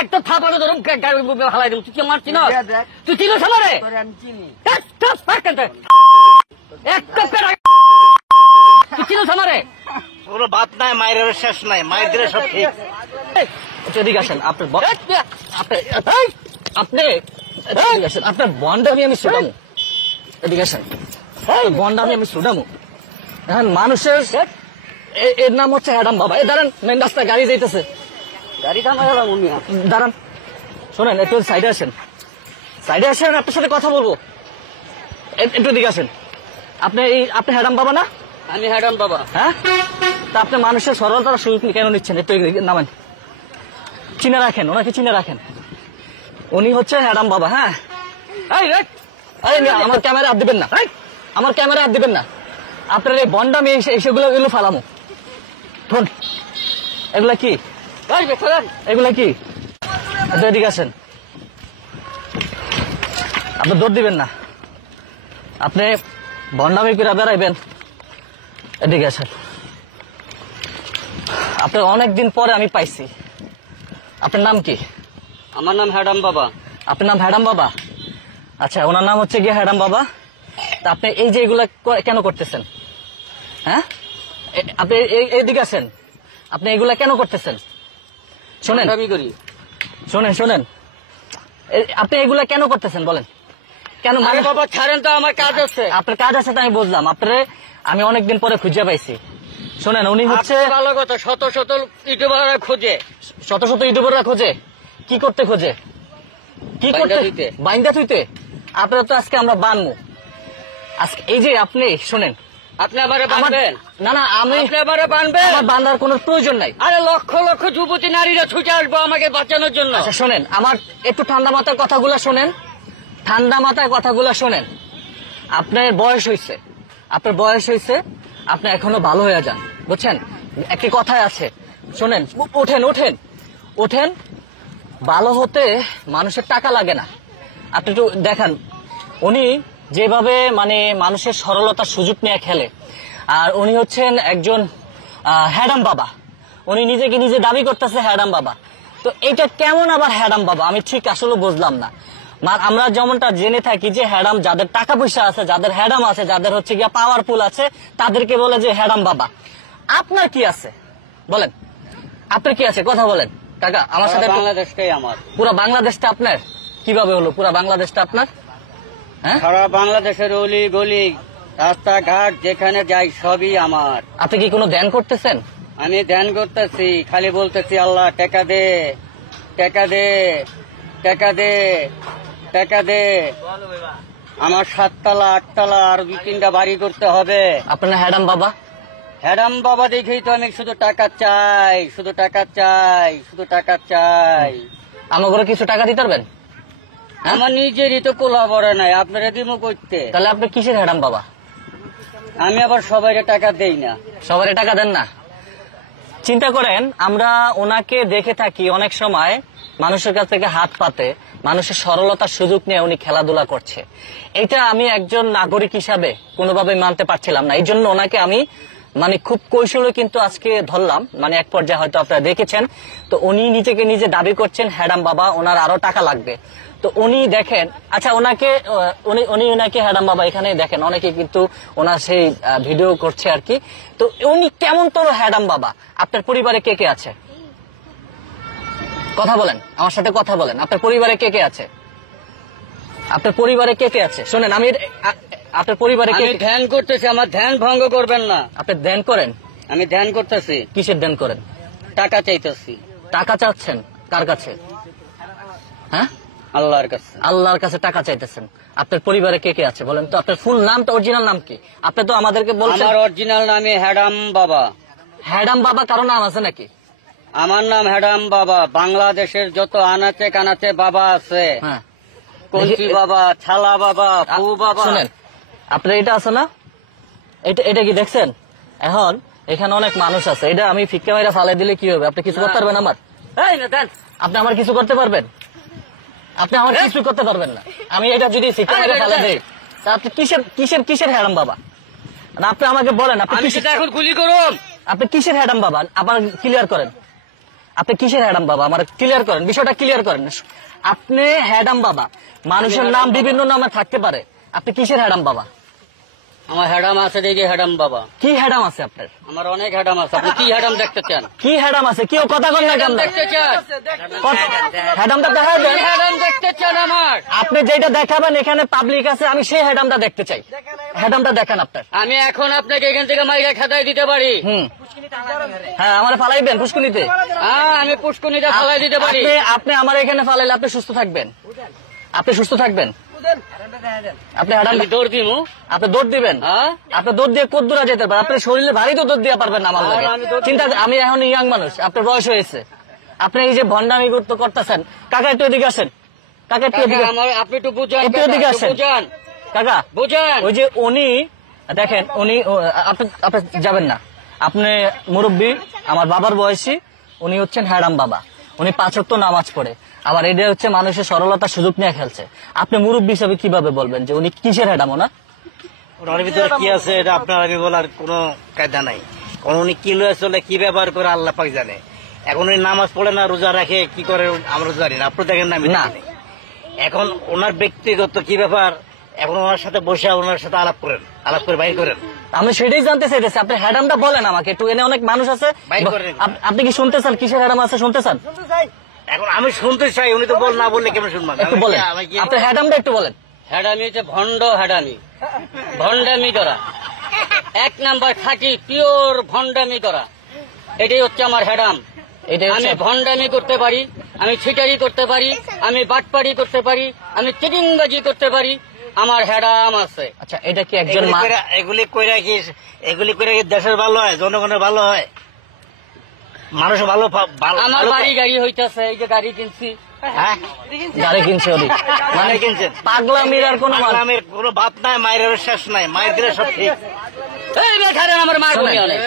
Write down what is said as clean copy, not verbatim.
একটা থাপানো ধরুন হালাই দেবো। তুই কি আমার চিনো? তুই চিনিস আমারে? তুই চিনিস আমারে? কোনো বাদ নাই, মায়ের শেষ নাই, মায়ের দিলে সব ঠিক। এদিকে আসেন, আপনার বন্ডামি আমি শুনামু। এদিকে আসেন, বন্ডামি আমি শুনামু। এখন মানুষের এর নাম হচ্ছে অ্যাডাম বাবা। এই দাঁড়ান, মেন রাস্তায় গাড়ি যাইতেছে, গাড়ি দাঁড়ান। শোনেন, একটু সাইডে আসেন, আপনার সাথে কথা বলবো। একটু দিকে আসেন। আপনি হ্যাডাম বাবা না? আমি হ্যাডাম বাবা। হ্যাঁ, তা আপনি মানুষের সরলতার সুযোগ কেন নিচ্ছেন? একটু নামেন, চিনে রাখেন, ওনাকে চিনে রাখেন। উনি হচ্ছে হ্যাডাম বাবা। হ্যাঁ, আমার ক্যামেরা হাত দিবেন না, আমার ক্যামেরা হাত দিবেন না। আপনার এই বন্ডামি সেগুলো ফালামো। এগুলা কি? এগুলা কি? এদিকে আসেন, আপনি দৌড় দিবেন না, আপনি বন্ডামি করে বেড়াইবেন। এদিকে আসেন, আপনার অনেকদিন পরে আমি পাইছি। আপনার নাম কি? আমার নাম হ্যাডাম বাবা। আপনার নাম হ্যাডাম বাবা? আচ্ছা, ওনার নাম হচ্ছে গিয়ে হ্যাডাম বাবা। তা আপনি এই যে এগুলা কেন করতেছেন? হ্যাঁ, আপনি এইদিকে আসেন, আপনি এগুলা কেন করতেছেন? শোনেন, আমি করি। শোনেন, আপনি এগুলা কেন করতেছেন বলেন? কেন? আরে বাবা ছাড়েন তো, আমার কাজ আছে। আপনার কাজ আছে তো আমি বুঝলাম, আপনার আমি অনেকদিন পরে খুঁজে পাইছি। শোনেন, উনি হচ্ছে ভালো কথা, শত শত ইউটিউবাররা খোঁজে, শত শত ইউটিউবাররা খোঁজে। কি করতে খোঁজে? কি করতে? বাইন্দা থুইতে। আপনারা তো আজকে আমরা বানবো আজকে। এই যে আপনি শোনেন, আপনি আবার বানবেন? না, আমি আবার বানবেন? আমার বান্ধার কোনো প্রয়োজন নাই। আরে লক্ষ লক্ষ যুবতী নারীরা ছুটে আসবো আমাকে বাঁচানোর জন্য। আচ্ছা শোনেন, আমার একটু ঠান্ডা মাথায় কথাগুলো শোনেন, আপনার বয়স হয়েছে, আপনি এখনো ভালো হয়ে যান, বুঝছেন? একটি কথাই আছে, শোনেন, ওঠেন। ভালো হতে মানুষের টাকা লাগে না। আপনি একটু দেখান, উনি যেভাবে মানে মানুষের সরলতার সুযোগ নিয়ে খেলে, আর উনি হচ্ছেন একজন হ্যাডাম বাবা। উনি নিজেকে নিজে দাবি করতেছে হ্যাডাম বাবা। তো এটা কেমন আবার হ্যাডাম বাবা? আমি ঠিক আসলে বুঝলাম না। আমরা যেমনটা জেনে থাকি যে হ্যাডাম যাদের টাকা পয়সা আছে, যাদের হ্যাডাম আছে, যাদের হচ্ছে গিয়া পাওয়ারফুল আছে, তাদেরকে বলে যে হ্যাডাম বাবা। আপনার কি আছে বলেন? আপনার কি আছে? কথা বলেন কাকা। আমার সাথে বাংলাদেশটাই আমার। পুরো বাংলাদেশটা আপনার? কিভাবে হলো পুরো বাংলাদেশটা আপনার? হ্যাঁ, সারা বাংলাদেশের অলি গলি রাস্তাঘাট যেখানে যাই সবই আমার। আপনি কি কোনো ধ্যান করতেছেন? আমি ধ্যান করতেছি, খালি বলতেছি আল্লাহ টাকা দে, টাকা দে, টাকা দে, টাকা দে। আমার 7 তলা 8 তলা আর 2-3টা বাড়ি করতে হবে। আপনার হ্যাডাম বাবা? হ্যাডাম বাবা দেখেই তো আমি শুধু টাকা চাই, শুধু টাকা চাই, শুধু টাকা চাই। আমাকে কিছু টাকা দিতে পারবেন? আমার নিজেরই তো কোলা বড় নাই, আপনারা দিমু করতে। তাহলে আপনি কিসের হ্যাডাম বাবা? আমি আবার সবাইকে টাকা দেই না। সবাই টাকা দেন না? চিন্তা করেন, আমরা ওনাকে দেখে থাকি অনেক সময় মানুষের কাছ থেকে হাত পাতে, মানুষের সরলতার সুযোগ নিয়ে উনি খেলাধুলা করছে। এটা আমি একজন নাগরিক হিসাবে কোনোভাবে মানতে পারছিলাম না। এই জন্য ওনাকে আমি মানে খুব কৌশলে কিন্তু আজকে ধরলাম। মানে এক পর্যায়ে হয়তো আপনারা দেখেছেন, তো উনি নিজেকে নিজে দাবি করছেন হ্যাডাম বাবা, ওনার আরো টাকা লাগবে। তো উনি দেখেন, আচ্ছা ওনাকে হ্যাডাম বাবা এখানে দেখেন, অনেকে কিন্তু ওনার সেই ভিডিও করছে আর কি। তো উনি কেমন তোর হ্যাডাম বাবা? আপনার পরিবারে কে কে আছে? কথা বলেন, আমার সাথে কথা বলেন। আপনার পরিবারে কে কে আছে? আপনার পরিবারে কে কে আছে? শোনেন, আমি আপনার পরিবারে কে? ধ্যান করতেছি, আমার ধ্যান ভঙ্গ করবেন না। আপনি ধ্যান করেন? আমি ধ্যান করতেছি। কিসের ধ্যান করেন? টাকা চাইতেছি। টাকা চাচ্ছেন কার কাছে? হ্যাঁ, আল্লাহর কাছে। আল্লাহর কাছে টাকা চাইতেছেন। আপনার পরিবারে কে কে আছে বলেন তো? আপনার ফুল নামটা, অরিজিনাল নাম কি? আপনি তো আমাদেরকে বলছেন। আমার অরিজিনাল নামে হ্যাডাম বাবা। হ্যাডাম বাবা কারো নাম আছে নাকি? আমার নাম হ্যাডাম বাবা। বাংলাদেশের যত আনাচে কানাচে বাবা আছে, হ্যাঁ, কঞ্চি বাবা, ছালা বাবা, পু বাবা। শুনেন, আপনার এটা আছে না, এটা কি দেখছেন? এখন এখানে অনেক মানুষ আছে, এটা আমি ফিক্কা মাইরা ফালাই দিলে কি হবে? আপনি কিছু করতে পারবেন আমার? আপনি আমার কিছু করতে পারবেন? আপনি আমার কিছু করতে পারবেন না। আমি এটা যদি ফিক্কা মাইরা ফালাই দেই, তা আপনি কিসের হ্যাডাম বাবা? আপনি আমাকে বলেন, আপনি এখন গুলি করুন। আপনি কিসের হ্যাডাম বাবা? আবার ক্লিয়ার করেন। আপনি কিসের হ্যাডাম বাবা? আমার ক্লিয়ার করেন, বিষয়টা ক্লিয়ার করেন। আপনি হ্যাডাম বাবা, মানুষের নাম বিভিন্ন নামে থাকতে পারে, আপনি কিসের হ্যাডাম বাবা? আমার হ্যাডাম আছে, দেখি হ্যাডাম বাবা। কি হ্যাডাম আছে আপনার? আমার অনেক হ্যাডাম আছে। আপনি কি হ্যাডাম দেখতে চান? কি হ্যাডাম আছে? কেউ কথা বল না কেন? দেখতে চান? হ্যাডামটা দেখা কি দেন। হ্যাডাম দেখতে চান আমার? আপনি যেটা দেখাবেন এখানে পাবলিক আছে, আমি সেই হ্যাডামটা দেখতে চাই। হ্যাডামটা দেখান আপনার। আমি এখন আপনাকে এখান থেকে মাইরা খেদাই দিতে পারি। হ্যাঁ, আমার ফালাইবেন পুষ্কুনিতে। হ্যাঁ, আমি পুষ্কুনিতে ফালাই দিতে পারি। আপনি আমার এখানে ফালাইলে আপনি সুস্থ থাকবেন, আপনি সুস্থ থাকবেন। আপনি হ্যাডাম আমি দৌড় দিমু। আপনি দৌড় দিবেন, হ্যাঁ, আপনি দৌড় দিয়ে কত দূরে যেতে পারেন? আপনার শরীরে ভারী তো দৌড় দিয়ে পারবেন না আমার লাগে। চিন্তা, আমি এখন ইয়াং মানুষ, আপনার বয়স হয়েছে, আপনি এই যে ভণ্ডামি করতেছেন। কাকা একটু এদিকে আসেন, কাকা একটু এদিকে, আমার আপনি একটু বুঝান, একটু এদিকে আসেন। বুঝান, কাকা বুঝান। ওই যে উনি দেখেন, উনি আপনি যাবেন না, আপনি মুরব্বী, আমার বাবার বয়সী, উনি হচ্ছেন হ্যাডাম বাবা। উনি 5 ওয়াক্ত নামাজ পড়ে, আবার এটা হচ্ছে মানুষের সরলতার সুযোগ নিয়ে খেলছে। আপনি মুরব্বী হিসাবে কিভাবে বলবেন যে উনি কিসের হ্যাডাম? ওনার ওনার ভিতরে কি আছে এটা আপনার আমি বলার কোনো কায়দা নাই। কারণ উনি কি লয়ে চলে, কি ব্যবহার করে আল্লাহ পাক জানে। এখন উনি নামাজ পড়ে না, রোজা রাখে, কি করে আমরা জানি না, আপনি দেখেন না, আমি না। জানি। এখন ওনার ব্যক্তিগত কি ব্যাপার, এখন ওনার সাথে বসে ওনার সাথে আলাপ করেন, আলাপ করে বাইর করেন। আমি সেটাই জানতে চাইতেছি, আপনি হ্যাডামটা বলেন আমাকে একটু। এনে অনেক মানুষ আছে, বাইর করেন। আপনি কি শুনতে চান কিসের হ্যাডাম আছে? শুনতে চান? এখন আমি শুনতে চাই, উনি তো বল না বললে কেমন শুনবেন? একটু বলেন, আপনার হ্যাডামটা একটু বলেন। হ্যাডামি হচ্ছে ভণ্ড হ্যাডামি, ভণ্ডামি করা, 1 নাম্বার খাঁটি পিওর ভণ্ডামি করা, এটাই হচ্ছে আমার হ্যাডাম। এটাই আমি হচ্ছে ভণ্ডামি করতে পারি, আমি ছিটারি করতে পারি, আমি বাটপাড়ি করতে পারি, আমি চিটিংবাজি করতে পারি, আমার হ্যাডাম আছে। আচ্ছা, এটা কি একজন এগুলি করে কি দেশের ভালো হয়, জনগণের ভালো হয়, মানুষ ভালো আমার বাড়ি গাড়ি হইতাছে, এই যে গাড়ি কিনছি। হ্যাঁ, গাড়ি কিনছে ওদিক, মানে কিনছেন পাগলামির আর কোনো পাগলামির কোনো বাপ নাই, মায়ের শেষ নাই, মায়ের দিলে সব ঠিক। এই বেখারে আমার মার শোনেন, বমি অনেক।